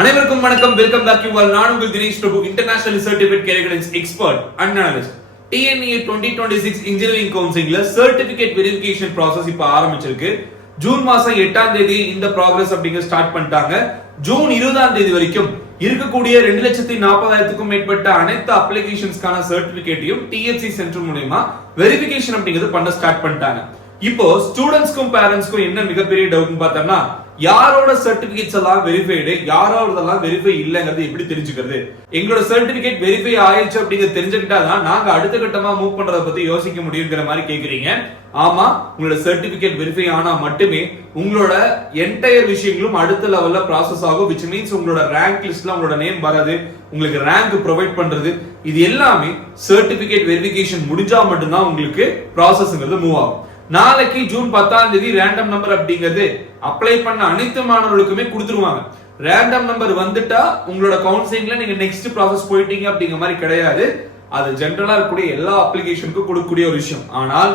அனைவருக்கும் வணக்கம். Welcome back you all. நான் உங்கள் Dinesh Prabhu, international certificate career expert and analyst. TNEA 2026 engineering கவுன்சிலிங்ல சர்டிபிகேட் வெரிஃபிகேஷன் process இப்ப ஆரம்பிச்சிருக்கு. ஜூன் மாசம் 8ஆம் தேதி இந்த ப்ராக்ரஸ் அப்படிங்க ஸ்டார்ட் பண்ணிட்டாங்க. ஜூன் 20ஆம் தேதி வரைக்கும் இருக்கக்கூடிய 2,40,000க்கும் மேற்பட்ட அனைத்து அப்ளிகேஷன்ஸ்க்கான சர்டிபிகேட்டையும் TFC சென்டர் மூலமா வெரிஃபிகேஷன் அப்படிங்கிறது பண்ண ஸ்டார்ட் பண்ணிட்டாங்க. இப்போ ஸ்டூடெண்ட்ஸ்க்கும் பேரண்ட்ஸ்க்கும் என்ன மிகப்பெரிய டவுட்னு பார்த்தோம்னா, யாரோட சர்டிபிகேட்ஸ் எல்லாம் வெரிஃபைடு, யாரோடதெல்லாம் வெரிஃபை இல்லங்கிறது எப்படி தெரிஞ்சுக்கிறது? எங்களோட சர்டிபிகேட் வெரிஃபை ஆயிடுச்சு அப்படிங்கிறது தெரிஞ்சுக்கிட்டாதான் நாங்க அடுத்த கட்டமா மூவ் பண்றத பத்தி யோசிக்க முடியுங்கிற மாதிரி கேக்குறீங்க. ஆமா, உங்களோட சர்டிபிகேட் வெரிஃபை ஆனா மட்டுமே உங்களோட என்டையர் விஷயங்களும் அடுத்த லெவல்ல ப்ராசஸ் ஆகும். which means உங்களோட ரேங்க் லிஸ்ட்ல உங்களோட நேம் வராது, உங்களுக்கு ரேங்க் ப்ரொவைட் பண்றது, இது எல்லாமே சர்டிபிகேட் வெரிஃபிகேஷன் முடிஞ்சா மட்டும்தான் உங்களுக்கு ப்ராசஸ்ங்கிறது மூவ் ஆகும். நாளைக்கு ஜூன் 10ஆம் தேதி ரேண்டம் நம்பர் அப்படிங்கிறது அப்ளை பண்ண அனைத்து மாணவர்களுக்குமே கொடுத்துருவாங்க. ரேண்டம் நம்பர் வந்துட்டா உங்களோட கவுன்சிலிங்ல நீங்க நெக்ஸ்ட் ப்ராசஸ் போயிட்டீங்க அப்படிங்கிற மாதிரி கிடையாது. அது ஜெனரலா இருக்கக்கூடிய எல்லா அப்ளிகேஷனுக்கும் கொடுக்கக்கூடிய ஒரு விஷயம். ஆனால்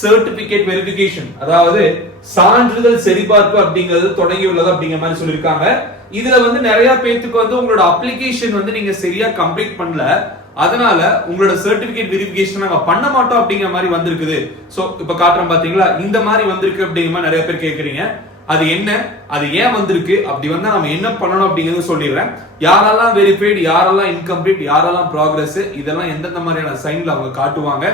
சர்டிபிகேட் வெரிஃபிகேஷன், அதாவது சான்றிதழ் சரிபார்ப்பு அப்படிங்கிறது தொடங்கியுள்ளது அப்படிங்கிற மாதிரி சொல்லியிருக்காங்க. இதுல நிறைய பேருக்கு உங்களோட அப்ளிகேஷன் நீங்க சரியா கம்ப்ளீட் பண்ணல, அதனால உங்களோட சர்டிபிகேட் வெரிஃபிகேஷன் நாங்க பண்ண மாட்டோம் அப்படிங்கிற மாதிரி வந்திருக்குது. சோ இப்ப காட்டுறோம் பாத்தீங்களா, இந்த மாதிரி வந்திருக்கு அப்படிங்கிற மாதிரி நிறைய பேர் கேக்குறீங்க. அது என்ன, அது ஏன் வந்திருக்கு, அப்படி வந்தா நம்ம என்ன பண்ணணும் அப்படிங்கறது சொல்லிடுறேன். யாரெல்லாம் வெரிஃபைடு, யாரெல்லாம் இன்கம்ப்ளீட், யாரெல்லாம் ப்ராக்ரஸ், இதெல்லாம் எந்தெந்த மாதிரியான சைன்ல அவங்க காட்டுவாங்க.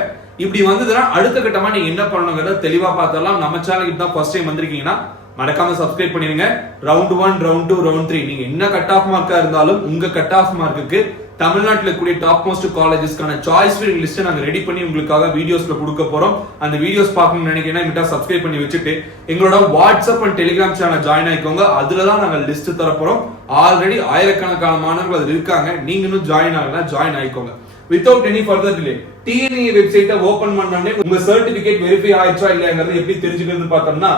இப்படி வந்ததுன்னா அடுத்த கட்டமா நீங்க என்ன பண்ணணுங்கிறத தெளிவா பார்த்தரலாம். நம்ம சேனலுக்கு தான் ஃபர்ஸ்ட் டைம் வந்திருக்கீங்கன்னா மறக்காம சப்ஸ்கிரைப் பண்ணிருங்க. ரவுண்ட் 1, ரவுண்ட் 2, ரவுண்ட் 3 நீங்க என்ன கட் ஆஃப் மார்க்கா இருந்தாலும் உங்க கட் ஆஃப் மார்க்குக்கு தமிழ்நாட்டில் இருக்கக்கூடிய டாப் மோஸ்ட் காலேஜஸ்க்கான சாய்ஸ் ஃபில்லிங் லிஸ்ட் நாங்க ரெடி பண்ணி உங்களுக்காக வீடியோஸ்ல கொடுக்க போறோம். அந்த வீடியோஸ் பார்க்கணும்னு நினைக்கிறீங்கன்னா சப்ஸ்கிரைப் பண்ணி வச்சுட்டு எங்களோட WhatsApp and Telegram channel join ஆயிக்கோங்க. அதுலதான் நாங்க லிஸ்ட் தர போறோம். ஆல்ரெடி ஆயிரக்கணக்கான மாணவர்கள் அது இருக்காங்க. நீங்களும் ஜாயின் ஆகலாம், ஜாயின் ஆயிக்கோங்க. Without any further delay TNEA வெப்சைட்டை ஓபன் பண்ணோடனே உங்க சர்டிபிகேட் வெரிஃபை ஆயிடுச்சா இல்லையாங்கிறது எப்படி தெரிஞ்சுக்கிறது பார்த்தோம்னா,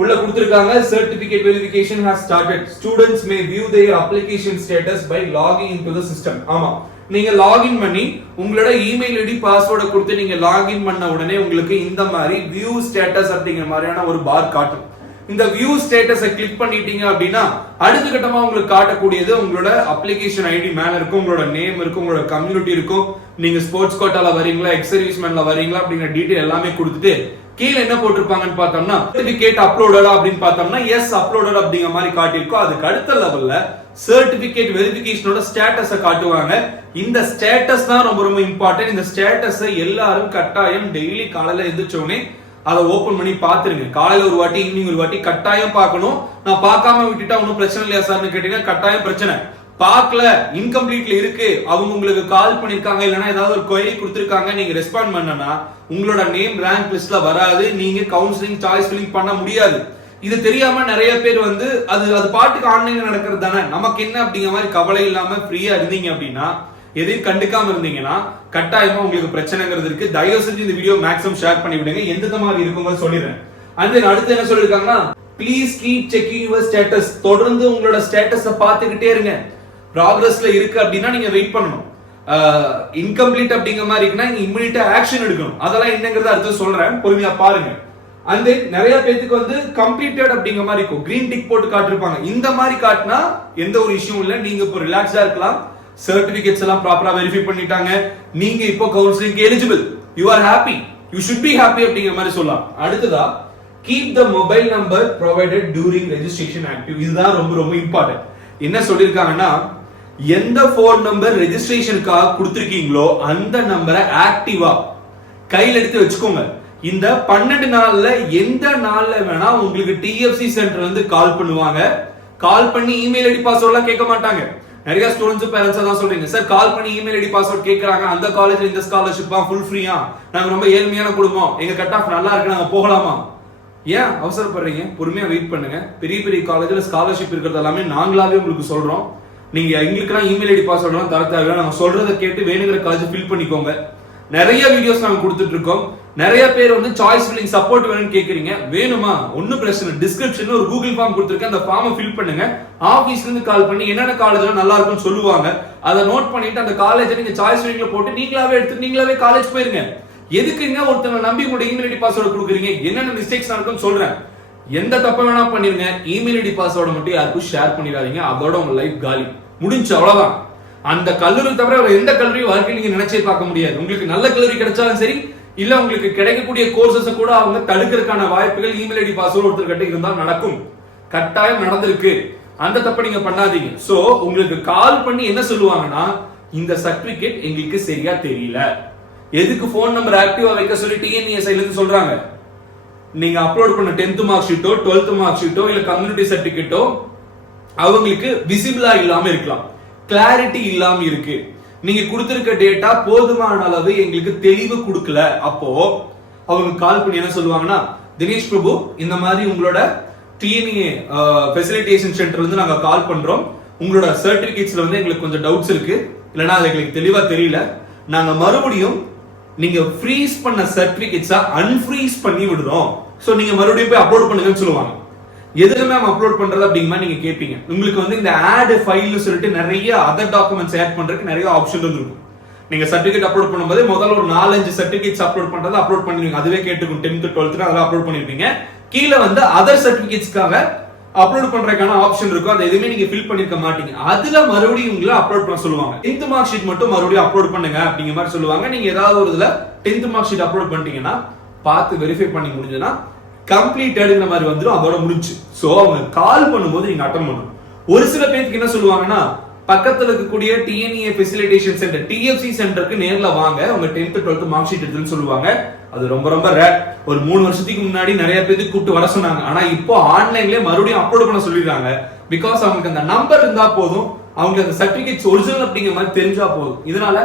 உள்ள கொடுத்திருக்காங்க certificate verification has started. Students may view their application status by logging into the system. ஆமா, நீங்க லாகின் பண்ணி உங்களோட இமெயில் ஐடி பாஸ்வேர்டை கொடுத்து நீங்க லாகின் பண்ண உடனே உங்களுக்கு இந்த மாதிரி view status அப்படிங்கிற மாதிரியான ஒரு பார் காட்டும். இந்த view status-ஐ கிளிக் பண்ணிட்டீங்க அப்படின்னா அடுத்த கட்டமா உங்களுக்கு காட்டக்கூடியது உங்களோட அப்ளிகேஷன் ஐடி மேல இருக்கும், உங்களோட நேம் இருக்கும், உங்களோட கம்யூனிட்டி இருக்கும், நீங்க ஸ்போர்ட்ஸ் கோட்டால வரீங்களா, எக்ஸ் சர்வீஸ்மேன்ல வரீங்களா அப்படிங்கிற டீடைல் எல்லாமே கொடுத்துட்டு கீழே என்ன போட்டிருப்பாங்கன்னு பார்த்தோம்னா சர்டிபிகேட் அப்லோடடா அப்படின்னு பார்த்தோம்னா எஸ் அப்லோடட் அப்படிங்கிற மாதிரி காட்டியிருக்கோம். அதுக்கு அடுத்த லெவல்ல சர்டிபிகேட் வெரிஃபிகேஷனோட ஸ்டேட்டஸை காட்டுவாங்க. இந்த ஸ்டேட்டஸ் தான் ரொம்ப ரொம்ப இம்பார்ட்டன்ட். இந்த ஸ்டேட்டஸை எல்லாரும் கட்டாயம் டெய்லி காலையில எந்திரிச்சோடனே அதை ஓபன் பண்ணி பாத்துருங்க. காலையில ஒரு வாட்டி, ஈவினிங் ஒரு வாட்டி கட்டாயம் பார்க்கணும். நான் பார்க்காம விட்டுட்டா ஒன்னும் பிரச்சனை இல்லையா சார்னு கேட்டீங்கன்னா கட்டாயம் பிரச்சனை. பார்க்கல, இன்கம்ப்ளீட்ல இருக்கு, அவங்க உங்களுக்கு கால் பண்ணிருக்காங்க, இல்லனா ஏதாவது ஒரு query கொடுத்திருக்காங்க, நீங்க ரெஸ்பாண்ட் பண்ணனா உங்களோட நேம் ரேங்க் லிஸ்ட்ல வராது, நீங்க கவுன்சிலிங் சாய்ஸ் ஃபில்லிங் பண்ண முடியாது. இது தெரியாம நிறைய பேர் அது பாட்டுக்கு ஆன்லைன்ல நடக்கிறது தானே, நமக்கு என்ன அப்படிங்கிற மாதிரி கவலை இல்லாம ஃப்ரீயா இருந்தீங்க அப்படின்னா, எதையும் கண்டுக்காம இருந்தீங்கன்னா கட்டாயமா உங்களுக்கு பிரச்சனைங்கிறது இருக்கு. தயவு செஞ்சு இந்த வீடியோ மேக்ஸிமம் ஷேர் பண்ணி விடுங்க. எந்த மாதிரி இருக்குங்க சொல்லிடுறேன். அடுத்து என்ன சொல்லிருக்காங்கன்னா, please keep checking your status. தொடர்ந்து உங்களோட ஸ்டேட்டஸை பார்த்துக்கிட்டே இருங்க. ப்ராக்ரஸ்ல இருக்கு அப்படின்னா நீங்க வெயிட் பண்ணணும். இன்கம்ப்ளீட் அப்படிங்கிற மாதிரி இருக்குன்னா நீங்க இமிடியேட்டா ஆக்ஷன் எடுக்கணும். அதெல்லாம் என்னங்கிறத அடுத்து சொல்றேன், பொறுமையா பாருங்க. அந்த நிறைய பேருக்கு கம்ப்ளீட்டட் அப்படிங்கிற மாதிரி இருக்கும், கிரீன் டிக் போட்டு காட்டிருப்பாங்க. இந்த மாதிரி காட்டினா எந்த ஒரு இஷ்யூ இல்ல, நீங்க இப்போ ரிலாக்ஸா இருக்கலாம். சர்டிபிகேட்ஸ் எல்லாம் ப்ராப்பரா வெரிஃபை பண்ணிட்டாங்க, நீங்க இப்போ கவுன்சிலிங்க்கு eligible, you are happy, you should be happy அப்படிங்கிற மாதிரி சொல்லலாம். அடுத்ததா keep the mobile number provided during registration active. இதுதான் ரொம்ப ரொம்ப இம்பார்ட்டன்ட். என்ன சொல்லிருக்காங்கன்னா, எந்த போன் நம்பர் ரெஜிஸ்ட்ரேஷனுக்காக கொடுத்திருக்கீங்களோ அந்த நம்பரை ஆக்டிவா கையில் எடுத்து வச்சுக்கோங்க. இந்த 12 நாள்ல எந்த நாள்ல வேணா உங்களுக்கு TFC சென்டர் கால் பண்ணுவாங்க. கால் பண்ணி இமெயில் ஐடி பாஸ்வேர்ட்லாம் கேட்க மாட்டாங்க. நிறைய ஸ்டூடெண்ட்ஸ் பேரண்ட்ஸ் தான் சொல்றீங்க, சார் கால் பண்ணி இமெயில் ஐடி பாஸ்வேர்ட் கேக்குறாங்க, அந்த காலேஜ்ல இந்த ஸ்காலர்ஷிப்பா ஃபுல் ஃப்ரீயா, நாங்க ரொம்ப ஏழ்மையான குடும்பம், எங்க கட் ஆஃப் நல்லா இருக்கு, நாங்க போகலாமா? ஏன் அவசரப்படுறீங்க? பொறுமையா வெயிட் பண்ணுங்க. பெரிய பெரிய காலேஜ்ல ஸ்காலர்ஷிப் இருக்கிறது எல்லாமே நாங்களாவே உங்களுக்கு சொல்றோம். நீங்க எங்களுக்குலாம் இமெயில் ஐடி பாஸ்வேர்ட் தர தேவையில்லை, நாங்க சொல்றதை கேட்டு வேணுங்கிற காலேஜ் ஃபில் பண்ணிக்கோங்க. நிறைய வீடியோஸ் நாங்க கொடுத்துட்டு இருக்கோம். நிறைய பேர் சாய்ஸ் ஃபில்லிங் சப்போர்ட் வேணும்னு கேக்குறீங்க. வேணுமா? ஒன்னும் பிரச்சனை, டிஸ்கிரிப்ஷன்ல ஒரு கூகுள் ஃபார்ம் கொடுத்துருக்கேன், அந்த ஃபார்மை ஃபில் பண்ணுங்க. ஆபீஸ்ல இருந்து கால் பண்ணி என்னென்ன காலேஜ்ல நல்லா இருக்கும்னு சொல்லுவாங்க. அதை நோட் பண்ணிட்டு அந்த காலேஜை நீங்க சாய்ஸ் ஃபில்லிங்ல போட்டு நீங்களாவே எடுத்து நீங்களாவே காலேஜ் போயிருங்க. எதுக்குங்க ஒருத்தனை நம்பி உங்களோட இமெயில் ஐடி பாஸ்வேர்ட் கொடுக்குறீங்க? என்னென்ன மிஸ்டேக்ஸ் நடக்கும்னு சொல்றேன். எந்த தப்ப வேணா பண்ணிருங்க, இமெயில் ஐடி பாஸ்வேர்டை மட்டும் யாருக்கும் ஷேர் பண்ணிடாதீங்க. அதோட உங்க லைஃப் காலி, முடிஞ்சு, அவ்வளவுதான். அந்த கல்லூரி தவிர எந்த கல்லூரி வாழ்க்கையில் நீங்க நினைச்சே பார்க்க முடியாது. உங்களுக்கு நல்ல கல்லூரி கிடைச்சாலும் சரி, இல்ல உங்களுக்கு கிடைக்கக்கூடிய கோர்சஸ் கூட அவங்க தடுக்கிறதுக்கான வாய்ப்புகள் இமெயில் ஐடி பாஸ்வேர்டு ஒருத்தர் கிட்ட இருந்தால் நடக்கும். கட்டாயம் நடந்திருக்கு. அந்த தப்ப நீங்க பண்ணாதீங்க. சோ உங்களுக்கு கால் பண்ணி என்ன சொல்லுவாங்கன்னா, இந்த சர்டிபிகேட் எங்களுக்கு சரியா தெரியல, எதுக்கு போன் நம்பர் ஆக்டிவா வைக்க சொல்லி டிஎன்இஎஸ்ஐல இருந்து சொல்றாங்க. நீங்க அப்லோட் பண்ண 10th mark Shito 12th mark Shito இல்ல கம்யூனிட்டி சர்டிபிகேட்டோ அவங்களுக்கு விசிபிளா இல்லாம இருக்கலாம், கிளாரிட்டி இல்லாம இருக்கு, நீங்க கொடுத்திருக்க டேட்டா போதுமான அளவு எங்களுக்கு தெளிவு கொடுக்கல. அப்போ அவங்க கால் பண்ணி என்ன சொல்லுவாங்கன்னா, தினேஷ் பிரபு, இந்த மாதிரி உங்களோட டிஎன்ஏ ஃபெசிலிட்டேஷன் சென்டர்ல இருந்து நாங்க கால் பண்றோம், உங்களோட சர்டிபிகேட்ஸ்ல வந்து எங்களுக்கு கொஞ்சம் டவுட்ஸ் இருக்கு, இல்லனா அது எங்களுக்கு தெளிவா தெரியல, நாங்க மறுபடியும் நீங்க ஃப்ரீஸ் பண்ண சர்டிபிகேட்ஸா அன்ஃப்ரீஸ் பண்ணி விடுறோம், சோ நீங்க மறுபடியும் போய் அப்லோட் பண்ணுங்கன்னு சொல்லுவாங்க. எதுல மேம் அப்லோட் பண்றது அப்படிங்கிற நீங்க கேட்பீங்க. உங்களுக்கு வந்து இந்த ஆட் ஃபைல்னு சொல்லிட்டு நிறைய அதர் டாக்குமெண்ட்ஸ் ஆட் பண்றதுக்கு நிறைய ஆப்ஷன் இருக்கும். நீங்க சர்டிபிகேட் அப்லோட் பண்ணும்போது முதல்ல ஒரு 4-5 சர்டிபிகேட்ஸ் அப்லோட் பண்றதை அப்லோட் பண்ணுவீங்க. அதுவே கேட்டுக்கும் 10th 12th அதெல்லாம் அப்லோட் பண்ணிருப்பீங்க. கீழே வந்து அதர் சர்டிபிகேட்ஸ்க்காக அப்லோட் பண்றதுக்கான ஆப்ஷன் இருக்கும். அதை எதுவுமே நீங்க ஃபில் பண்ணிருக்க மாட்டீங்க. அதுல மறுபடியும் உங்களை அப்லோட் பண்ண சொல்லுவாங்க. 10th மார்க் ஷீட் மட்டும் மறுபடியும் அப்லோட் பண்ணுங்க அப்படிங்கிற மாதிரி சொல்லுவாங்க. நீங்க ஏதாவது ஒரு இதுல 10th மார்க் ஷீட் அப்லோட் பண்ணிட்டீங்கன்னா பார்த்து வெரிஃபை பண்ணி முடிஞ்சதுன்னா கம்ப்ளீட்டட்ங்கிற மாதிரி வந்துடும், அதோட முடிஞ்சு. சோ அவங்க கால் பண்ணும்போது நீங்க அட்டெண்ட் பண்ணணும். ஒரு சில பேருக்கு என்ன சொல்லுவாங்கன்னா, பக்கத்துல இருக்கக்கூடிய டிஎன்இஏ ஃபெசிலிட்டேஷன் சென்டர் டிஎஃப்சி சென்டருக்கு நேர்ல வாங்க, உங்க 10th 12th மார்க் ஷீட் எடுத்துன்னு சொல்லுவாங்க. அது ரொம்ப ரொம்ப ரேர். ஒரு 3 வருஷத்துக்கு முன்னாடி நிறைய பேருக்கு கூப்பிட்டு வர சொன்னாங்க. ஆனா இப்போ ஆன்லைன்லயே மறுபடியும் அப்லோட் பண்ண சொல்லிடுறாங்க. பிகாஸ் அவங்களுக்கு அந்த நம்பர் இருந்தா போதும், அவங்களுக்கு அந்த சர்டிபிகேட்ஸ் ஒரிஜினல் அப்படிங்கிற மாதிரி தெரிஞ்சா போதும். இதனால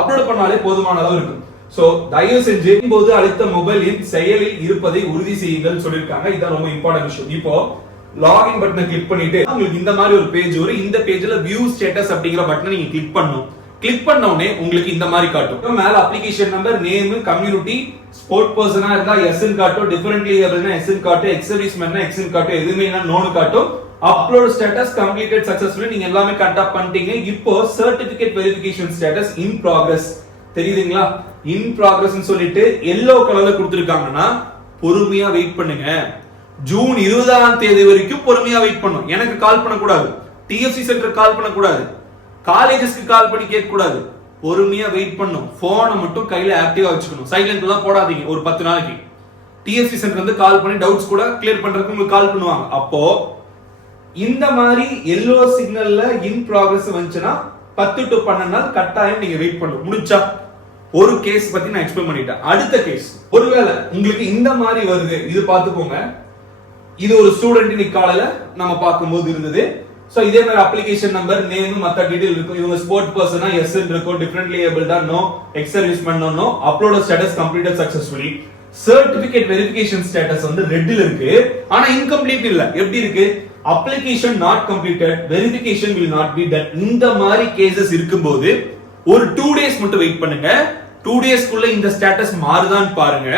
அப்லோட் பண்ணாலே போதுமான அளவு இருக்கும். சோ தயவு செஞ்சு போது அளித்த மொபைல் எண் செயலில் இருப்பதை உறுதி செய்யுங்கள் சொல்லிருக்காங்க. இதான் ரொம்ப இம்பார்ட்டன்ட் விஷயம். இப்போ லாகின் பட்டனை கிளிக் பண்ணிட்டு உங்களுக்கு இந்த மாதிரி ஒரு பேஜ் வரும். இந்த பேஜ்ல வியூ ஸ்டேட்டஸ் அப்படிங்கிற பட்டனை நீங்க கிளிக் பண்ணணும். கிளிக் பண்ண உடனே உங்களுக்கு இந்த மாதிரி காட்டும். மேல application number, name, community, sport பர்சனா இருந்தா எஸ்ன்னு காட்டும், டிஃபரெண்ட்லி ஏபிள்னா எஸ்ன்னு காட்டும், எக்ஸ் சர்வீஸ்மேன்னா எக்ஸ்ன்னு காட்டும், எதுவுமே நோன்னு காட்டும். அப்லோட் ஸ்டேட்டஸ் கம்ப்ளீட்டட் சக்சஸ்ஃபுல்லி, நீங்க எல்லாமே கரெக்ட்டா பண்ணிட்டீங்க. இப்போ certificate verification status in progress தெரியுதுங்களா? இன் ப்ராக்ரஸ் சொல்லிட்டு எல்லோ கலர்ல கொடுத்திருக்காங்கன்னா பொறுமையா வெயிட் பண்ணுங்க. ஜூன் 20ஆம் தேதி வரைக்கும் பொறுமையா வெயிட் பண்ணும். எனக்கு கால் பண்ணக்கூடாது, டிஎஃப்சி சென்டர் கால் பண்ணக்கூடாது, காலேஜஸ்க்கு கால் பண்ணி கேட்க கூடாது. பொறுமையா வெயிட் பண்ணும். போனை மட்டும் கையில ஆக்டிவா வச்சுக்கணும். சைலண்ட்ல தான் போடாதீங்க ஒரு 10 நாளைக்கு. டிஎஃப்சி சென்டர் வந்து கால் பண்ணி டவுட்ஸ் கூட கிளியர் பண்றதுக்கு உங்களுக்கு கால் பண்ணுவாங்க. அப்போ இந்த மாதிரி எல்லோ சிக்னல்ல இன் ப்ராக்ரஸ் வந்துச்சுன்னா 10 to 12 நாள் கட்டாயம் நீங்க வெயிட் பண்ணணும். முடிச்சா ஒரு கேஸ் பத்தி நான் எக்ஸ்பிளைன் பண்ணிட்டேன். அடுத்த கேஸ், ஒருவேளை உங்களுக்கு இந்த மாதிரி வருது, இது பாத்துக்கோங்க. இது ஒரு ஸ்டூடெண்ட் இன்னைக்கு காலையில நம்ம பார்க்கும்போது இருந்தது. சோ இதே மாதிரி அப்ளிகேஷன் நம்பர், நேம், மத்த டீடைல் இருக்கும். இவங்க ஸ்போர்ட் பர்சனா எஸ் இருக்கும், differently abled no, ex serviceman no. Upload status completed successfully. Certificate verification status வந்து ரெட்ல இருக்கு, ஆனா இன்கம்ப்ளீட் இல்ல. எப்படி இருக்கு? Application not completed, verification will not be done. இந்த மாதிரி கேசஸ் இருக்கும்போது ஒரு 2 days மட்டும் வெயிட் பண்ணுங்க. 2 daysக்குள்ள இந்த ஸ்டேட்டஸ் மாறுதான்னு பாருங்க.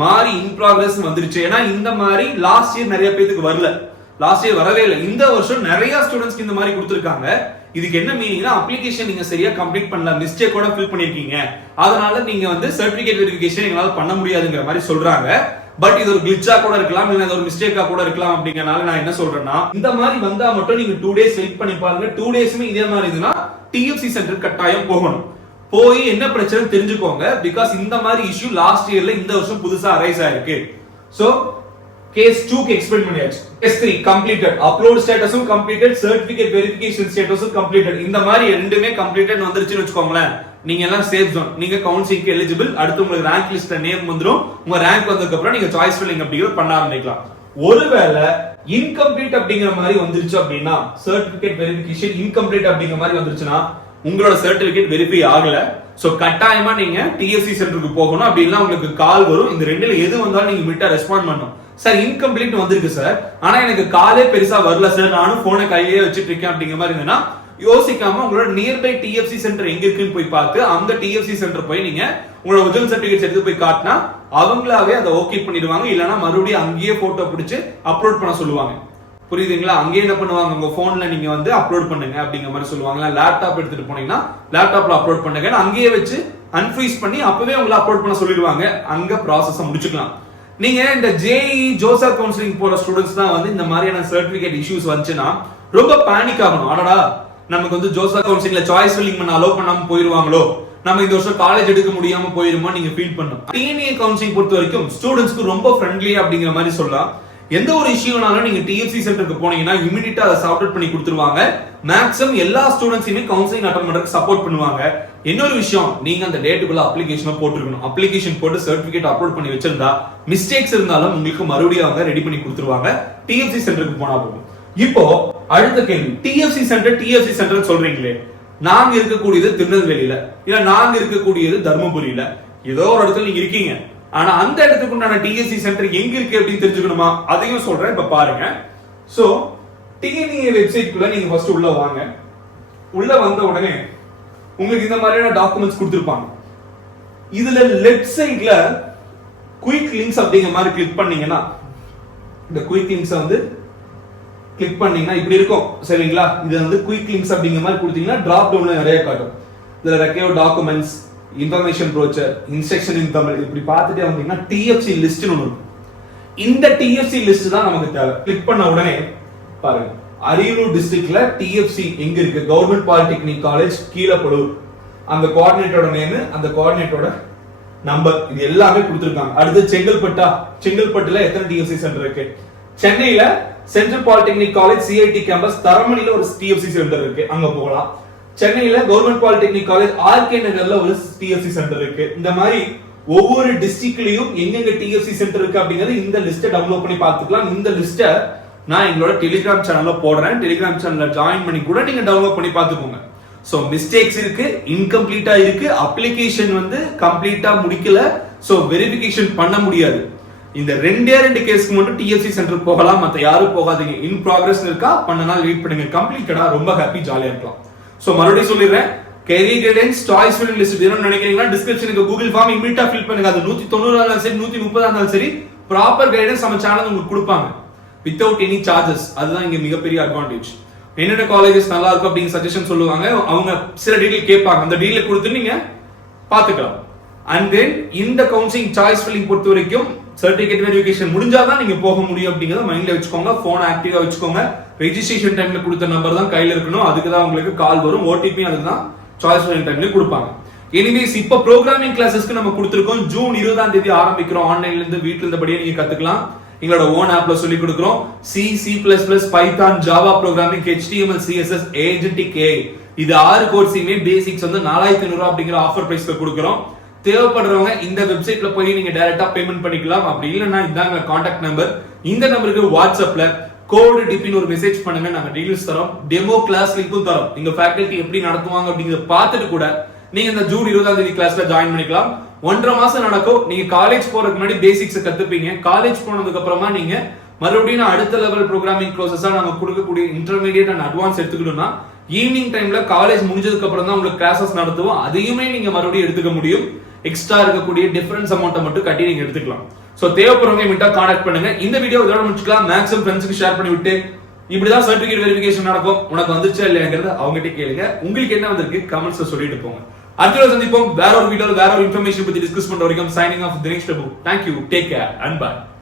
மாறி இன் ப்ராக்ரஸ் வந்துருச்சு. ஏன்னா இந்த மாதிரி லாஸ்ட் இயர் நிறைய பேருக்கு வரல, லாஸ்ட் இயர் வரவே இல்லை. இந்த வருஷம் நிறைய ஸ்டூடெண்ட்ஸ்க்கு இந்த மாதிரி கொடுத்திருக்காங்க. இதுக்கு என்ன மீனிங்னா, அப்ளிகேஷன் நீங்க சரியா கம்ப்ளீட் பண்ணல, மிஸ்டேக் கூட ஃபில் பண்ணிருக்கீங்க, அதனால நீங்க வந்து சர்டிபிகேட் வெரிஃபிகேஷன் எங்களால பண்ண முடியாதுங்கிற மாதிரி சொல்றாங்க. பட் இது ஒரு கிளிச்சா கூட இருக்கலாம், இல்ல ஒரு மிஸ்டேக்கா கூட இருக்கலாம். அப்படிங்கறனால நான் என்ன சொல்றேன்னா, இந்த மாதிரி வந்தா மட்டும் நீங்க 2 days வெயிட் பண்ணி பாருங்க. 2 daysமே இதே மாதிரி இதுனா டிஎஃப்சி சென்டர் கட்டாயம் போகணும். போய் என்ன பிரச்சனை தெரிஞ்சுக்கோங்க. பிகாஸ் இந்த மாதிரி இஷ்யூ லாஸ்ட் இயர்ல இந்த வருஷம் புதுசா அரைஸ் ஆயிருக்கு. சோ கேஸ் 2 க்கு எக்ஸ்பிளைன் பண்ணியாச்சு. கேஸ் 3 கம்ப்ளீட்டட், அப்லோட் ஸ்டேட்டஸும் கம்ப்ளீட்டட், சர்டிபிகேட் வெரிஃபிகேஷன் ஸ்டேட்டஸும் கம்ப்ளீட்டட். இந்த மாதிரி ரெண்டுமே கம்ப்ளீட்டட் வந்துருச்சுன்னு வெச்சுக்கோங்களேன், நீங்க எல்லாம் சேஃப் ஜோன், நீங்க கவுன்சிலிங்க்கு எலிஜிபிள். அடுத்து உங்களுக்கு ரேங்க் லிஸ்ட்ல நேம் வந்துரும். உங்க ரேங்க் வந்ததுக்கு அப்புறம் நீங்க சாய்ஸ் ஃபில்லிங் அப்படிங்கறது பண்ண ஆரம்பிக்கலாம். ஒருவேளை இன்கம்ப்ளீட் அப்படிங்கிற மாதிரி வந்துருச்சு அப்படின்னா, சர்டிபிகேட் வெரிஃபிகேஷன் இன்கம்ப்ளீட் அப்படிங்கிற மாதிரி வந்துருச்சுன்னா உங்களோட சர்டிபிகேட் வெரிஃபை ஆகல. சோ கட்டாயமா நீங்க டிஎஃப்சி சென்டருக்கு போகணும். அப்படின்னா உங்களுக்கு கால் வரும். இந்த ரெண்டுல எது வந்தாலும் நீங்க மிட்டா ரெஸ்பாண்ட் பண்ணணும். சார் இன்கம்ப்ளீட் வந்திருக்கு சார், ஆனா எனக்கு காலே பெருசா வரல சார், நானும் போனை கையிலேயே வச்சுட்டு இருக்கேன் அப்படிங்கிற மாதிரி இருந்ததுன்னா யோசிக்காம உங்களோட நியர்பை டிஎஃப்சி சென்டர் எங்க இருக்குன்னு போய் பார்த்து அந்த டிஎஃப்சி சென்டர் போய் நீங்க உங்களோட ஒரிஜினல் சர்டிபிகேட்ஸ் எடுத்து போய் காட்டினா அவங்களாவே அதை ஓகே பண்ணிடுவாங்க. இல்லனா மறுபடியும் அங்கேயே போட்டோ பிடிச்சு அப்லோட் பண்ண சொல்லுவாங்க. புரியுதுங்களா? அங்கேயே என்ன பண்ணுவாங்க, உங்க போன்ல நீங்க வந்து அப்லோட் பண்ணுங்க அப்படிங்கிற மாதிரி சொல்லுவாங்க. லேப்டாப் எடுத்துட்டு போனீங்கன்னா லேப்டாப்ல அப்லோட் பண்ணுங்க, அங்கேயே வச்சு அன்ஃப்ரீஸ் பண்ணி அப்பவே உங்களை அப்லோட் பண்ண சொல்லிடுவாங்க. அங்க ப்ராசஸ் முடிச்சுக்கலாம். நீங்க இந்த ஜேஇ ஜோசா கவுன்சிலிங் போற ஸ்டூடெண்ட்ஸ் தான் வந்து இந்த மாதிரியான சர்டிபிகேட் இஷ்யூஸ் வந்துச்சுன்னா ரொம்ப பேனிக் ஆகணும். அடடா நமக்கு வந்து ஜோசா கவுன்சிலிங்ல சாய்ஸ் ஃபில்லிங் பண்ண அலோவ் பண்ணாம போயிருவாங்களோ, நம்ம இந்த வருஷம் காலேஜ் எடுக்க முடியாம போயிருமோ நீங்க ஃபீல் பண்ணும். டிஎன்ஏ கவுன்சிலிங் பொறுத்த வரைக்கும் ஸ்டூடெண்ட்ஸ்க்கு ரொம்ப ஃப்ரெண்ட்லி அப்படிங்கிற மாதிரி சொல்லலாம். எந்த ஒரு இஷ்யூனாலும் நீங்க டிஎஃப்சி சென்டருக்கு போனீங்கன்னா இமிடியேட்டா அதை சார்ட் அவுட் பண்ணி கொடுத்துருவாங்க. மேக்ஸிமம் எல்லா ஸ்டூடெண்ட்ஸையுமே கவுன்சிலிங் அட்டெண்ட் பண்றதுக்கு சப்போர்ட் பண்ணுவாங்க. இன்னொரு விஷயம், நீங்க அந்த டேட்டுக்குள்ள அப்ளிகேஷன் போட்டுருக்கணும். அப்ளிகேஷன் போட்டு சர்டிபிகேட் அப்லோட் பண்ணி வச்சிருந்தா மிஸ்டேக்ஸ் இருந்தாலும் உங்களுக்கு மறுபடியும் அவங்க ரெடி பண்ணி கொடுத்துருவாங்க. டிஎஃப்சி சென்டருக்கு போனா போதும். இப்போ அடுத்த கேள்வி, டிஎஃப்சி சென்டர் சொல்றீங்களே, நாங்க இருக்கக்கூடியது திருநெல்வேலியில இல்ல நாங்க இருக்கக்கூடியது தர்மபுரியில, ஏதோ ஒரு இடத்துல நீங்க இருக்கீங்க. ஆனா அந்த இடத்துக்கு உண்டான டிஎஸ்சி சென்டர் எங்க இருக்கு அப்படின்னு தெரிஞ்சுக்கணுமா? அதையும் சொல்றேன். இப்ப பாருங்க. சோ டிஎன்ஏ வெப்சைட்குள்ள நீங்க ஃபர்ஸ்ட் உள்ள வாங்க. உள்ள வந்த உடனே உங்களுக்கு இந்த மாதிரியான டாக்குமெண்ட்ஸ் கொடுத்திருப்பாங்க. இதுல லெஃப்ட் சைட்ல குயிக் லிங்க்ஸ் அப்படிங்கிற மாதிரி கிளிக் பண்ணீங்கன்னா, இந்த குயிக் லிங்க்ஸ் வந்து கிளிக் பண்ணீங்கன்னா இப்படி இருக்கும் சரிங்களா? இது வந்து குயிக் லிங்க்ஸ் அப்படிங்கிற மாதிரி கொடுத்தீங்கன்னா டிராப் டவுன்ல நிறைய காட்டும். இதுல ரெக்கையோ documents, information brochure, instruction in Tamil, இப்படி பார்த்துட்டே வந்தீங்கன்னா டிஎஃப்சி லிஸ்ட் ஒன்று இருக்கும். இந்த டிஎஃப்சி லிஸ்ட் தான் நமக்கு தேவை. கிளிக் பண்ண உடனே பாருங்க, அரியலூர் டிஸ்ட்ரிக்ட்ல டிஎஃப்சி எங்க இருக்கு? Government polytechnic college Keezhapazhur. அந்த கோஆர்டினேட்டரோட நேம், அந்த கோஆர்டினேட்டரோட நம்பர், இது எல்லாமே கொடுத்திருக்காங்க. அடுத்து செங்கல்பட்டுல எத்தனை டிஎஃப்சி சென்டர் இருக்கு? சென்னையில central polytechnic college CIT campus தரமணில ஒரு டிஎஃப்சி சென்டர் இருக்கு, அங்க போகலாம். சென்னையில கவர்மெண்ட் பாலிடெக்னிக் காலேஜ் ஆர்கே நகர்ல ஒரு டிஎஃப்சி சென்டர் இருக்கு. இந்த மாதிரி ஒவ்வொரு டிஸ்ட்ரிக்ட்லயும் எங்கெங்க டிஎஃப்சி சென்டர் இருக்கு அப்படிங்கறது இந்த லிஸ்ட்டை டவுன்லோட் பண்ணி பார்த்துக்கலாம். இந்த லிஸ்ட்டை நான் எங்களோட டெலிகிராம் சேனல்ல போடுறேன். டெலிகிராம் சேனல்ல ஜாயின் பண்ணி கூட நீங்க டவுன்லோட் பண்ணி பார்த்துக்கோங்க. சோ மிஸ்டேக்ஸ் இருக்கு, இன்கம்ப்ளீட்டா இருக்கு, அப்ளிகேஷன் வந்து கம்ப்ளீட்டா முடிக்கல, சோ வெரிஃபிகேஷன் பண்ண முடியாது. இந்த ரெண்டே கேஸ்க்கு மட்டும் டிஎஃப்சி சென்டர் போகலாம், மத்த யாரும் போகாதீங்க. இன் ப்ராக்ரஸ் இருக்கா, பண்ண நாள் வெயிட் பண்ணுங்க. கம்ப்ளீட்டடா ரொம்ப ஹாப்பி, ஜாலியா இருக்கலாம். சோ மறுபடியும் சொல்லிடுறேன், carrier guidance choice filling list வேணும்னு நினைக்கிறீங்கன்னா டிஸ்கிரிப்ஷனுக்கு கூகுள் ஃபார்ம் இமிடியேட்டா ஃபில் பண்ணுங்க. அது 190 இருந்தாலும் சரி 130 இருந்தாலும் சரி ப்ராப்பர் கைடன்ஸ் நம்ம சேனல் உங்களுக்கு கொடுப்பாங்க வித்தவுட் எனி சார்ஜஸ். அதுதான் இங்க மிகப்பெரிய அட்வான்டேஜ். என்னென்ன காலேஜஸ் நல்லா இருக்கும் அப்படிங்கிற சஜஷன் சொல்லுவாங்க. அவங்க சில டீடைல் கேட்பாங்க, அந்த டீடைல் கொடுத்து நீங்க பாத்துக்கலாம். அண்ட் தென் இந்த கவுன்சிலிங் சாய்ஸ் ஃபில்லிங் பொறுத்த வரைக்கும் சர்டிபிகேட் வெரிஃபிகேஷன் முடிஞ்சாதான் நீங்க போக முடியும் அப்படிங்கறத மைண்ட்ல வச்சுக்கோங்க. போன் ஆக்டிவா வச்சுக்கோங்க. ரெஜிஸ்ட்ரேஷன் டைம்ல கொடுத்த நம்பர் தான் கையில இருக்கணும். அதுக்கு தான் உங்களுக்கு கால் வரும். ஓடிபி அதுக்கு தான் சாய்ஸ் ஃபில்லிங் டைம்ல கொடுப்பாங்க. எனிவேஸ் இப்ப ப்ரோகிராமிங் கிளாஸஸ்க்கு நம்ம கொடுத்திருக்கோம். ஜூன் 20ஆம் தேதி ஆரம்பிக்கிறோம். ஆன்லைன்ல இருந்து வீட்ல இருந்தபடியே நீங்க கத்துக்கலாம். எங்களோட ஓன் ஆப்ல சொல்லி கொடுக்கிறோம். C++, Python, Java programming, HTML, CSS, agentic AI, இது 6 கோர்ஸையுமே பேசிக்ஸ் வந்து 4500 அப்படிங்கிற ஆஃபர் பிரைஸ்ல கொடுக்கிறோம். தேவைப்படுறவங்க இந்த வெப்சைட்ல போய் நீங்க டைரக்டா பேமெண்ட் பண்ணிக்கலாம். அப்படி இல்லைன்னா இதாங்க கான்டாக்ட் நம்பர். இந்த நம்பருக்கு வாட்ஸ்அப்ல கோட் டிபின்னு ஒரு மெசேஜ் பண்ணுங்க. நாங்க டீடைல்ஸ் தரோம், டெமோ கிளாஸ் லிங்க்கும் தரோம். எங்க ஃபேக்கல்டி எப்படி நடத்துவாங்க அப்படிங்கறத பார்த்துட்டு கூட நீங்க இந்த ஜூன் 20ஆம் தேதி கிளாஸ்ல ஜாயின் பண்ணிக்கலாம். 1.5 மாசம் நடக்கும். நீங்க காலேஜ் போறதுக்கு முன்னாடி பேசிக்ஸ் கத்துப்பீங்க. காலேஜ் போனதுக்கு அப்புறமா நீங்க மறுபடியும் அடுத்த லெவல் ப்ரோகிராமிங் ப்ராசஸா நாங்க கொடுக்கக்கூடிய இன்டர்மீடியட் அண்ட் அட்வான்ஸ் எடுத்துக்கணும்னா ஈவினிங் டைம்ல காலேஜ் முடிஞ்சதுக்கு அப்புறம் தான் உங்களுக்கு கிளாஸஸ் நடத்துவோம். அதையுமே நீங்க மறுபடியும் எடுத்துக்க முடியும். எக்ஸ்ட்ரா இருக்கக்கூடிய டிஃபரன்ஸ் அமௌண்ட்டை மட்டும் கட்டி நீங்க எடுத்துக்கலாம். சோ தேவைப்படுறவங்க மிட்டா கான்டாக்ட் பண்ணுங்க. இந்த வீடியோ இதோட முடிச்சுக்கலாம். மேக்ஸிமம் ஃப்ரெண்ட்ஸ்க்கு ஷேர் பண்ணி விட்டு இப்படிதான் சர்டிபிகேட் வெரிஃபிகேஷன் நடக்கும், உனக்கு வந்துருச்சா இல்லையாங்கிறத அவங்ககிட்ட கேளுங்க. உங்களுக்கு என்ன வந்திருக்கு கமெண்ட்ஸ்ல சொல்லிட்டு போங்க. அடுத்த சந்திப்போம். வேற ஒரு வீடியோல வேற ஒரு இன்ஃபர்மேஷன் பத்தி டிஸ்கஸ் பண்ற வரைக்கும் signing off Dinesh Prabhu. Thank you, take care and by.